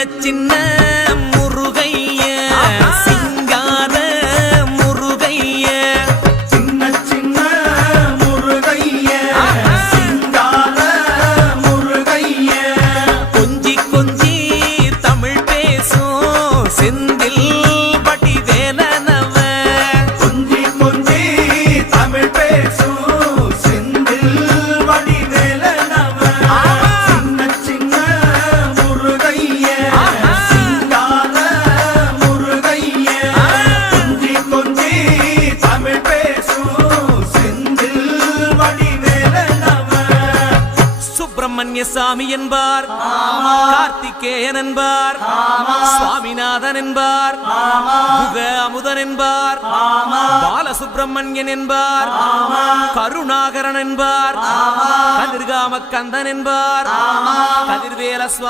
சின்ன முருகைய சிங்கார முருகைய சின்ன சின்ன முருகைய சிங்கார முருகைய கொஞ்சி கொஞ்சி தமிழ் பேசும் செந்தில் பட்டி வேலனவ கொஞ்சி கொஞ்சி தமிழ் பேசும் செந்தில் படி வேலனவ சின்ன சின்ன முருகைய சிங்கார முருகைய கொஞ்சி கொஞ்சி தமிழ் பேசும் செந்தில் படி வேலனவ சுப்பிரமணிய சாமி என்பார், கார்த்திகேயன் என்பார், சுவாமிநாதன் என்பார், முக அமுதன் என்பார், பாலசுப்பிரமணியன் என்பார், கருணாகரன் என்பார், கதிர்காம கந்தன் என்பார், கதிர்வேல